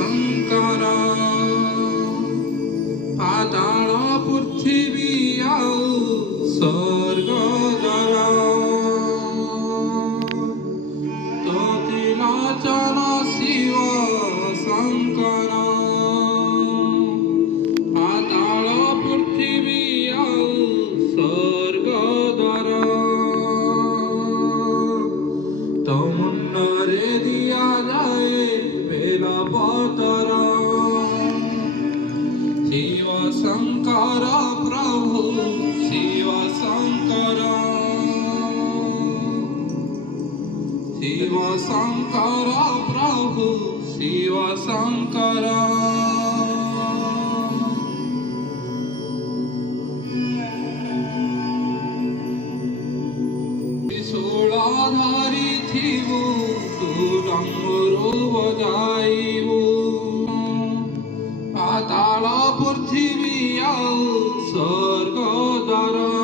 ଶଙ୍କର ପାତାଳ ପୃଥିବୀ ଆଉ ସ୍ୱର୍ଗ ଦ୍ୱାର ତୋତିଲୋଚନ ଶିବ ଶଙ୍କର ପାତାଳ ପୃଥିବୀ ଆଉ ସ୍ୱର୍ଗ ଦ୍ୱାର ତୋ ମୁଣ୍ଡରେ ଦିଆଯାଏ ବେଲପତ୍ର शिव शंकर प्रभु शिव शंकर शिव शंकर प्रभु शिव शंकर त्रिशूल धरिथिबु तू डमरू बजाइबु पाताल पृथिवी ଆଉ ସ୍ୱର୍ଗ ଦ୍ୱାର